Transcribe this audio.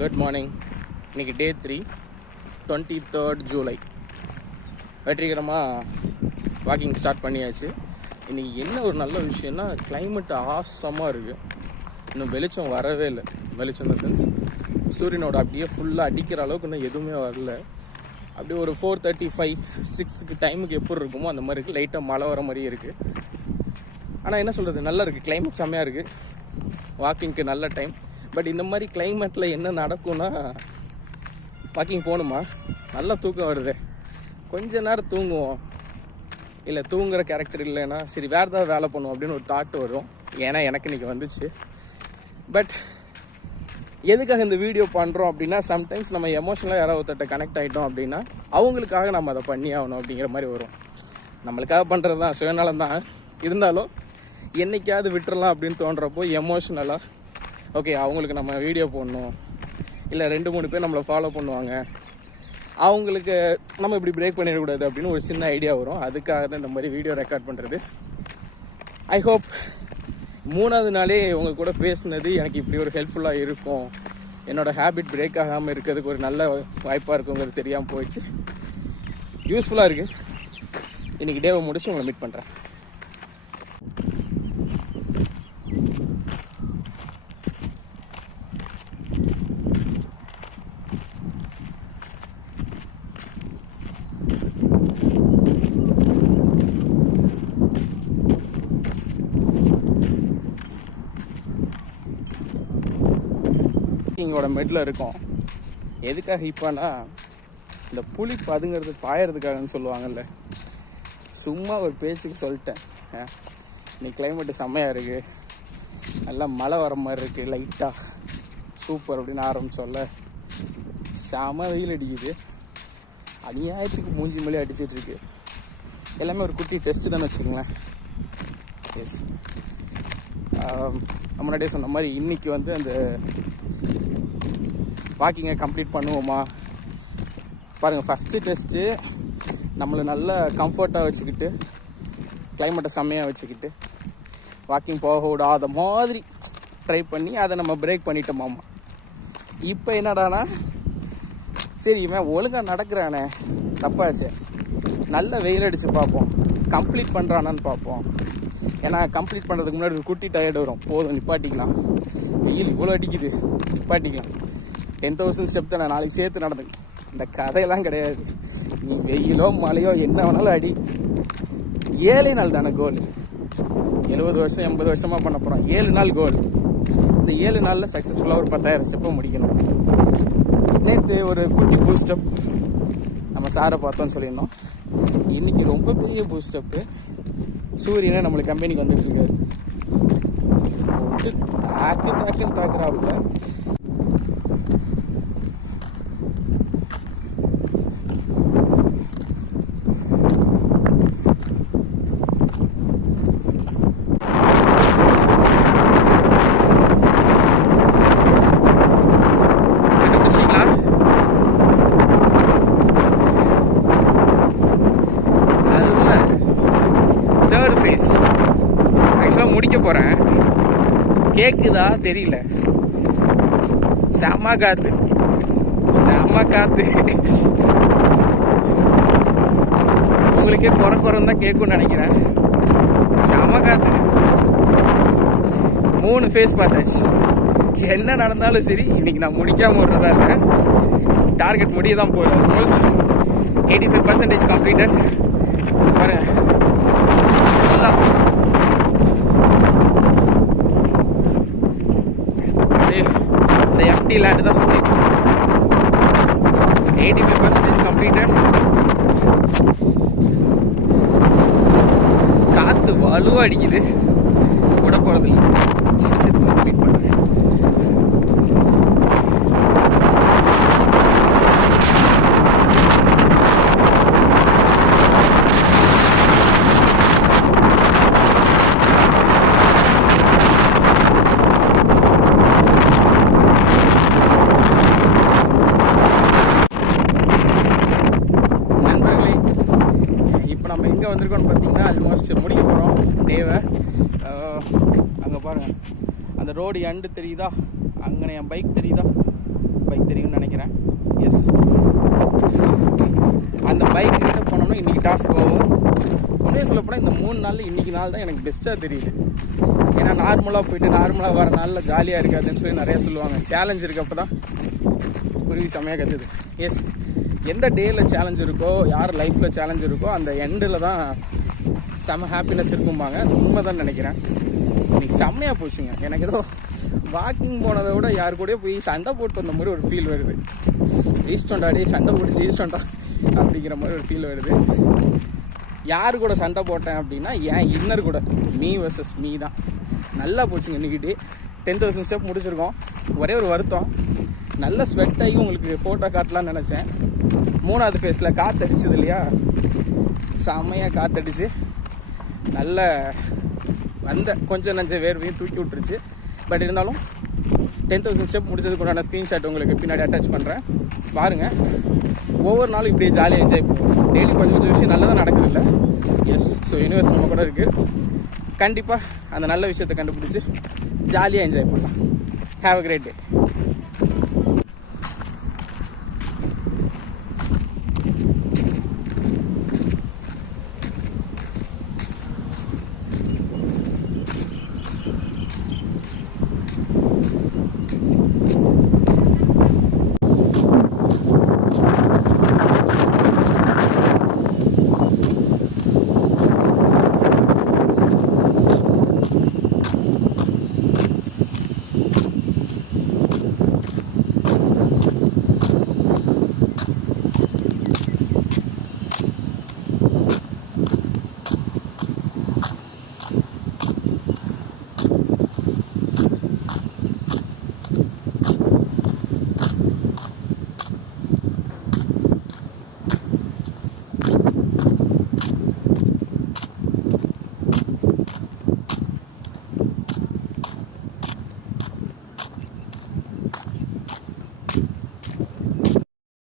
Good morning. இன்றைக்கி டே 3, 23rd July. வெற்றிகரமாக walking start பண்ணியாச்சு. இன்றைக்கி என்ன ஒரு நல்ல விஷயம்னா கிளைமேட் ஆசமாக இருக்குது. இன்னும் வெளிச்சம் வரவே இல்லை. வெளிச்சம் இந்த சென்ஸ் சூரியனோட அப்படியே ஃபுல்லாக அடிக்கிற அளவுக்கு இன்னும் எதுவுமே வரல. அப்படியே ஒரு 4:35-6 டைமுக்கு எப்படி இருக்குமோ அந்த மாதிரி இருக்குது. லைட்டாக மழை வர மாதிரியே இருக்குது. ஆனால் என்ன சொல்கிறது, நல்லா இருக்குது. கிளைமேட் செம்மையாக இருக்குது. வாக்கிங்க்கு நல்ல டைம். பட் இந்த மாதிரி கிளைமேட்டில் என்ன நடக்கும்னா, வாக்கிங் போகணுமா, நல்லா தூக்கம் வருது, கொஞ்ச நேரம் தூங்குவோம், இல்லை தூங்குகிற கேரக்டர் இல்லைன்னா சரி வேறு ஏதாவது வேலை பண்ணுவோம் அப்படின்னு ஒரு தாட் வரும். ஏன்னா எனக்கு இன்றைக்கி வந்துச்சு. பட் எதுக்காக இந்த வீடியோ பண்ணுறோம் அப்படின்னா, சம்டைம்ஸ் நம்ம எமோஷனலாக யாராவது ஒருத்தட்ட கனெக்ட் ஆகிட்டோம் அப்படின்னா அவங்களுக்காக நம்ம அதை பண்ணி ஆகணும் அப்படிங்கிற மாதிரி வரும். நம்மளுக்காக பண்ணுறது தான், சுயநலம் தான். இருந்தாலும் என்றைக்காவது விட்டுறலாம் அப்படின்னு தோன்றப்போ எமோஷ்னலாக ஓகே அவங்களுக்கு நம்ம வீடியோ போடணும், இல்லை 2-3 பேர் நம்மளை ஃபாலோ பண்ணுவாங்க, அவங்களுக்கு நம்ம இப்படி பிரேக் பண்ணிடக்கூடாது அப்படின்னு ஒரு சின்ன ஐடியா வரும். அதுக்காக தான் இந்த மாதிரி வீடியோ ரெக்கார்ட் பண்ணுறது. ஐ ஹோப் 3வது நாளே உங்கள் கூட பேசுனது எனக்கு இப்படி ஒரு ஹெல்ப்ஃபுல்லாக இருக்கும், என்னோடய ஹேபிட் பிரேக் ஆகாமல் இருக்கிறதுக்கு ஒரு நல்ல வாய்ப்பாக இருக்குங்கிறது தெரியாமல் போயிடுச்சு. யூஸ்ஃபுல்லாக இருக்குது. இன்றைக்கி டேவை முடிச்சு உங்களை மீட் பண்ணுறேன். இங்கோட மெட்டில் இருக்கோம். எதுக்காக இப்போனா, இந்த புளி பதுங்கிறது பாயறதுக்காகன்னு சொல்லுவாங்கல்ல, சும்மா ஒரு பேச்சுக்கு சொல்லிட்டேன். இன்னைக்கு கிளைமேட்டு செம்மையாக இருக்குது, நல்லா மழை வர மாதிரி இருக்குது, லைட்டாக சூப்பர் அப்படின்னு ஆரம்பிச்சோல்ல, செம வெயில் அடிக்குது, அநியாயத்துக்கு மூஞ்சி மொழி அடிச்சிட்ருக்கு. எல்லாமே ஒரு குட்டி டெஸ்ட்டு தானே வச்சுக்கோங்களேன். எஸ், முன்னாடியே சொன்ன மாதிரி இன்றைக்கி வந்து அந்த வாக்கிங்கை கம்ப்ளீட் பண்ணுவோமா பாருங்கள். ஃபஸ்ட்டு டெஸ்ட்டு நம்மளை நல்லா கம்ஃபர்ட்டாக வச்சுக்கிட்டு, கிளைமேட்டை செம்மையாக வச்சுக்கிட்டு, வாக்கிங் போக விடாத மாதிரி ட்ரை பண்ணி அதை நம்ம பிரேக் பண்ணிட்டோமாம்மா. இப்போ என்னடானா, சரி இவன் ஒழுங்காக நடக்கிறானே, தப்பாச்சு, நல்ல வெயில் அடித்து பார்ப்போம், கம்ப்ளீட் பண்ணுறானான்னு பார்ப்போம். ஏன்னா கம்ப்ளீட் பண்ணுறதுக்கு முன்னாடி ஒரு குட்டி டயர்டு வரும், போதும் நிப்பாட்டிக்கலாம், வெயில் இவ்வளோ அடிக்குது நிப்பாட்டிக்கலாம், 10,000 ஸ்டெப் தானே நாளைக்கு சேர்த்து நடந்து. இந்த கதையெல்லாம் கிடையாது. நீ வெயிலோ மழையோ என்ன வேணாலும் அடி. 7 நாள் தானே கோல். 70 வருஷம் 80 வருஷமாக பண்ண போகிறோம். 7 நாள் கோல். இந்த 7 நாளில் சக்ஸஸ்ஃபுல்லாக ஒரு 10,000 ஸ்டெப்பை முடிக்கணும். நேற்று ஒரு குட்டி பூஸ்டப் நம்ம சாரை பார்த்தோன்னு சொல்லியிருந்தோம். இன்றைக்கி ரொம்ப பெரிய பூஸ்டப்பு. சூரியனே நம்மளுக்கு கம்பெனிக்கு வந்துட்டுருக்காரு. தாக்குன்னு தாக்குறாப்புல. ஆக்சுவலாக முடிக்க போகிறேன், கேட்குதா தெரியல, செம்ம காற்று. உங்களுக்கே குறைன்னு தான் கேட்கும்னு நினைக்கிறேன். செம்ம காற்று. 3 ஃபேஸ் பார்த்தாச்சு. என்ன நடந்தாலும் சரி, இன்றைக்கி நான் முடிக்காமல் விடுறதா இல்லை. டார்கெட் முடிய தான் போகுது. Almost 85% completed. பாருங்க, இந்த எம்டி லேண்டு தான் சுற்றி 85% கம்ப்ளீட்டட். காற்று வலுவாக அடிக்குது, விட போகிறதில்ல. முடிச்சுட்டு மீட் பண்ணுறேன். எங்கே வந்திருக்கோன்னு பார்த்தீங்கன்னா, ஆல்மோஸ்ட் முடிக்க போகிறோம் டேவை. அங்கே பாருங்கள், அந்த ரோடு எண்டு தெரியுதா, அங்கே என் பைக் தெரியுதா, டாஸ்க் ஓவர். உண்மையை சொல்லப்போனால் இந்த 3 நாளில் இன்றைக்கி நாள் தான் எனக்கு பெஸ்ட்டாக தெரியுது. ஏன்னா நார்மலாக போயிட்டு நார்மலாக வர நாளில் ஜாலியாக இருக்காதுன்னு சொல்லி நிறையா சொல்லுவாங்க. சேலஞ்ச் இருக்கப்போ தான் குருவி செம்மையாக கற்றுது. எஸ், எந்த டேயில் சேலஞ்ச் இருக்கோ, யார் லைஃப்பில் சேலஞ்ச் இருக்கோ, அந்த எண்டில் தான் செம்ம ஹாப்பினஸ் இருக்கும்பாங்க. அது உண்மை தான் நினைக்கிறேன். இன்றைக்கி செம்மையாக போச்சுங்க. எனக்கு ஏதோ வாக்கிங் போனதை விட யார் கூடயோ போய் சண்டை போட்டு வந்த மாதிரி ஒரு ஃபீல் வருது. ஜெயிச்சிட்டோண்டா, டே சண்டை போட்டு ஜெயிச்சிட்டோண்டா அப்படிங்கிற மாதிரி ஒரு ஃபீல் வருது. யார் கூட சண்டை போட்டேன் அப்படின்னா என் இன்னர் கூட, மீ வர்சஸ் மீ தான். நல்லா போச்சுங்க இன்றைக்கி டே. 10,000 ஸ்டெப் முடிச்சிருக்கோம். ஒரே ஒரு வருத்தம், நல்ல ஸ்வெட் ஆகி உங்களுக்கு ஃபோட்டோ காட்டலான்னு நினச்சேன். 3வது ஃபேஸில் காற்றடிச்சது இல்லையா, செம்மையாக காற்றடிச்சு நல்ல வந்த கொஞ்சம் நஞ்ச வேர்வையும் தூக்கி விட்டுருச்சு. பட் இருந்தாலும் 10,000 ஸ்டெப் முடிச்சதுக்கு உண்டான ஸ்க்ரீன்ஷாட் உங்களுக்கு பின்னாடி அட்டாச் பண்ணுறேன், பாருங்கள். ஒவ்வொரு நாளும் இப்படியே ஜாலியாக என்ஜாய் பண்ணுவோம். டெய்லி கொஞ்சம் கொஞ்சம் விஷயம் நல்லதாக நடக்குது இல்லை. எஸ், ஸோ யூனிவர்ஸ் நம்ம கூட இருக்குது. கண்டிப்பாக அந்த நல்ல விஷயத்தை கண்டுபிடிச்சி ஜாலியாக என்ஜாய் பண்ணலாம். Have a great day.